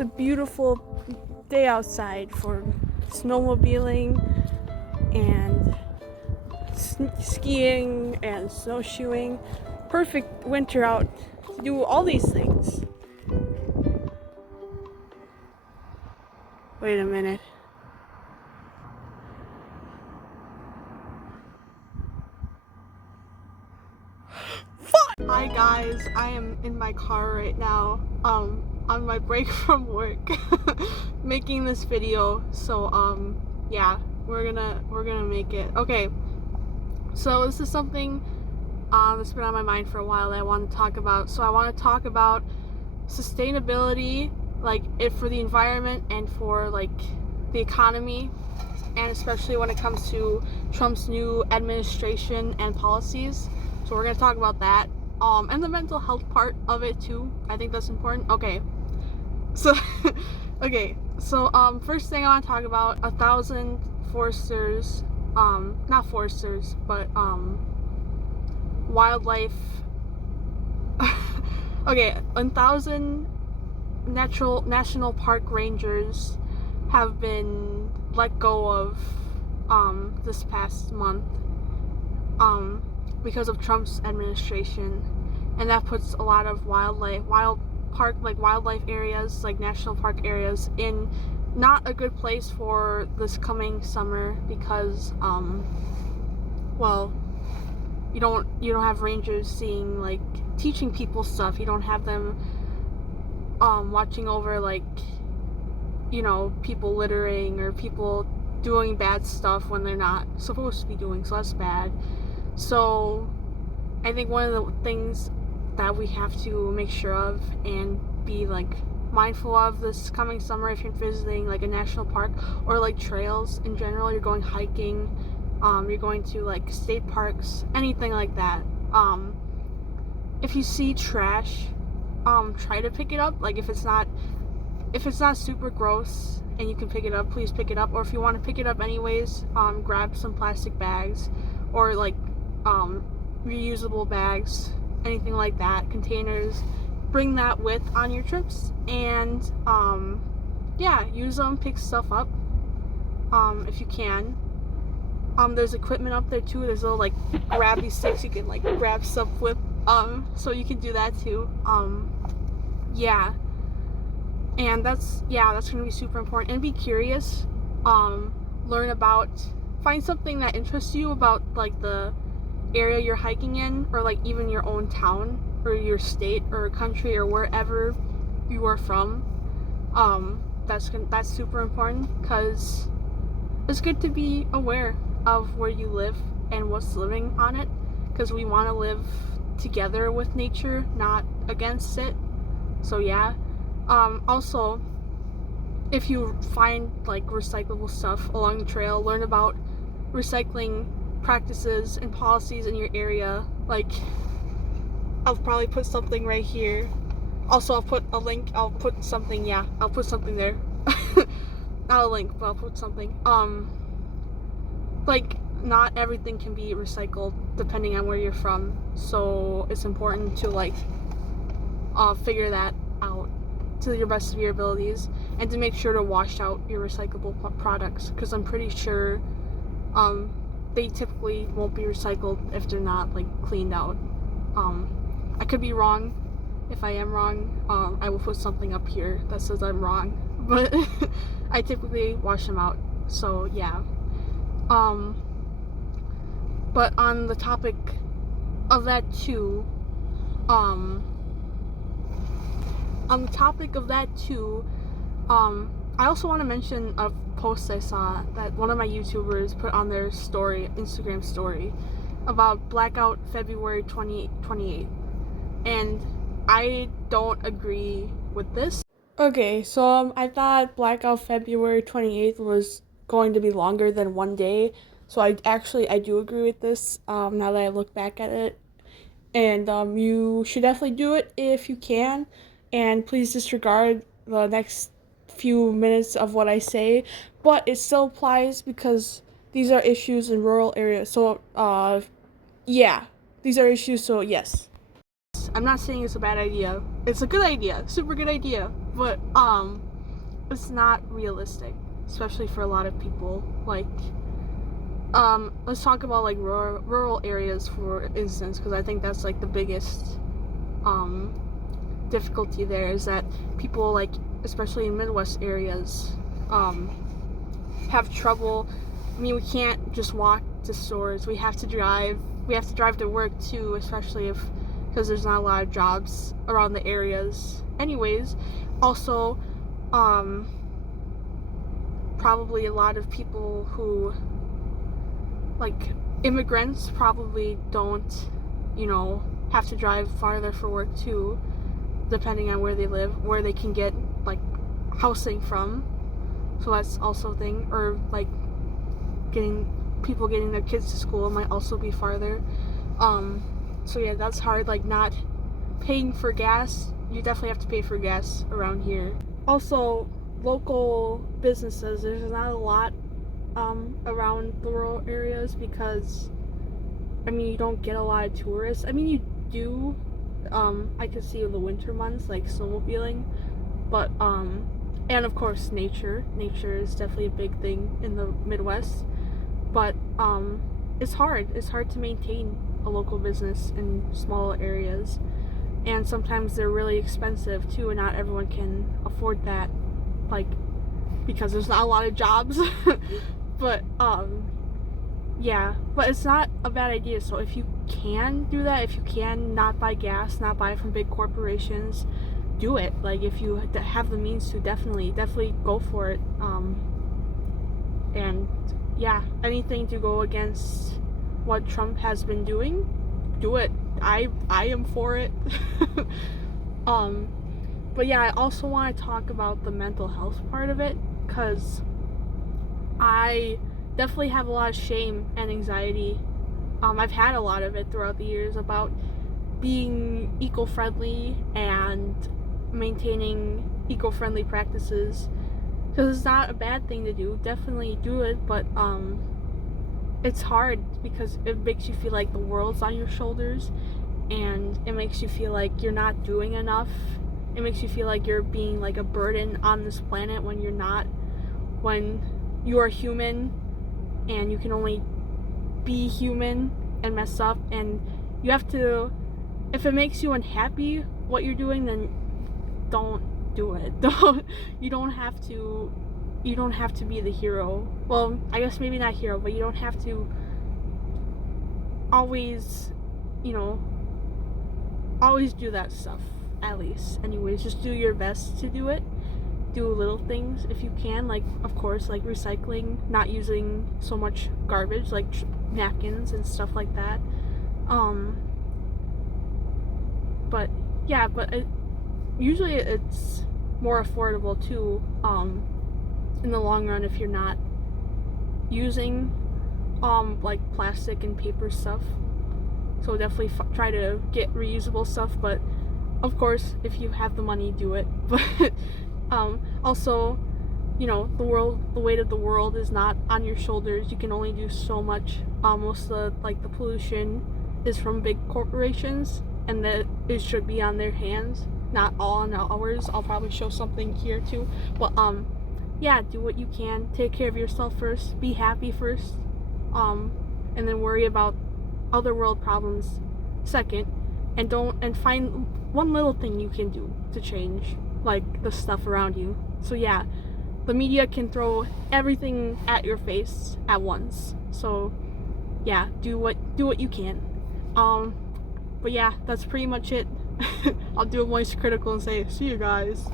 It's a beautiful day outside for snowmobiling and skiing and snowshoeing. Perfect winter out to do all these things. Wait a minute. Fuck! Hi guys, I am in my car right now, on my break from work, making this video. So yeah, we're gonna make it. Okay, so this is something that's been on my mind for a while that I want to talk about. So I want to talk about sustainability, like it for the environment and for like the economy, and especially when it comes to Trump's new administration and policies. So we're gonna talk about that, and the mental health part of it too. I think that's important. Okay, so first thing I want to talk about: 1,000 foresters, not foresters, but wildlife. Okay, 1,000 national park rangers have been let go of this past month because of Trump's administration, and that puts a lot of wildlife areas, like national park areas, in not a good place for this coming summer because well, you don't have rangers teaching people stuff. You don't have them watching over people littering or people doing bad stuff when they're not supposed to be doing, so that's bad. So I think one of the things that we have to make sure of and be mindful of this coming summer, if you're visiting a national park or trails in general, you're going hiking, you're going to state parks, anything like that, if you see trash, try to pick it up. If it's not super gross and you can pick it up, please pick it up. Or if you want to pick it up anyways, grab some plastic bags or reusable bags, anything like that, containers. Bring that with on your trips, and yeah, use them, pick stuff up if you can. There's equipment up there too. There's little grabby sticks you can grab stuff with, so you can do that too. Yeah, and that's gonna be super important. And be curious, learn about, find something that interests you about the area you're hiking in, or even your own town or your state or country or wherever you are from. That's super important, because it's good to be aware of where you live and what's living on it, because we want to live together with nature, not against it. So yeah. Also, if you find recyclable stuff along the trail, learn about recycling practices and policies in your area. I'll probably put something right here. Also, I'll put a link. I'll put something there. Not a link, but I'll put something. Not everything can be recycled depending on where you're from, so it's important to figure that out to the best of your abilities, and to make sure to wash out your recyclable products, because I'm pretty sure they typically won't be recycled if they're not cleaned out. I could be wrong. If I am wrong, I will put something up here that says I'm wrong, but I typically wash them out. So yeah. But on the topic of that too, I also want to mention a post I saw that one of my YouTubers put on their Instagram story, about blackout February 28th, and I don't agree with this. Okay, so I thought blackout February 28th was going to be longer than one day, so I do agree with this, now that I look back at it, and you should definitely do it if you can, and please disregard the next few minutes of what I say, but it still applies because these are issues in rural areas. So yeah, these are issues, so yes. I'm not saying it's a bad idea. It's a good idea, super good idea, but it's not realistic, especially for a lot of people. Like, let's talk about like rural areas for instance, because I think that's like the biggest difficulty there is that people, like especially in Midwest areas, have trouble. I mean, we can't just walk to stores. We have to drive to work too, especially because there's not a lot of jobs around the areas anyways. Also, probably a lot of people who, like immigrants, probably don't, have to drive farther for work too, depending on where they live, where they can get like housing from. So that's also a thing. Or like getting their kids to school might also be farther. So yeah, that's hard. Like not paying for gas. You definitely have to pay for gas around here. Also, local businesses, there's not a lot around the rural areas because, I mean, you don't get a lot of tourists. I mean, you do. I could see in the winter months, like snowmobiling, but and of course nature is definitely a big thing in the Midwest, but it's hard to maintain a local business in small areas, and sometimes they're really expensive too, and not everyone can afford that, like because there's not a lot of jobs. But yeah, but it's not a bad idea. So if you can do that, if you can not buy gas, not buy from big corporations, do it. Like if you have the means to, definitely go for it. And yeah, anything to go against what Trump has been doing, do it. I am for it. But yeah, I also want to talk about the mental health part of it, because I definitely have a lot of shame and anxiety. I've had a lot of it throughout the years about being eco-friendly and maintaining eco-friendly practices, because it's not a bad thing to do. Definitely do it, but it's hard because it makes you feel like the world's on your shoulders, and it makes you feel like you're not doing enough. It makes you feel like you're being like a burden on this planet when you're not, when you are human and you can only be human and mess up, and you have to, if it makes you unhappy what you're doing, then don't do it. You don't have to be the hero. Well, I guess maybe not hero, but you don't have to always do that stuff. At least anyways, just do your best to do it. Do little things if you can, like of course like recycling, not using so much garbage like napkins and stuff like that. But yeah, usually it's more affordable too, in the long run, if you're not using like plastic and paper stuff. So definitely try to get reusable stuff, but of course if you have the money, do it. But also, the weight of the world is not on your shoulders. You can only do so much. Most of the pollution is from big corporations, and that it should be on their hands, not all on ours. I'll probably show something here too, but yeah, do what you can. Take care of yourself first. Be happy first, and then worry about other world problems second, and find one little thing you can do to change like the stuff around you. So yeah, the media can throw everything at your face at once. So yeah, do what you can. But yeah, that's pretty much it. I'll do a voice critical and say, see you guys.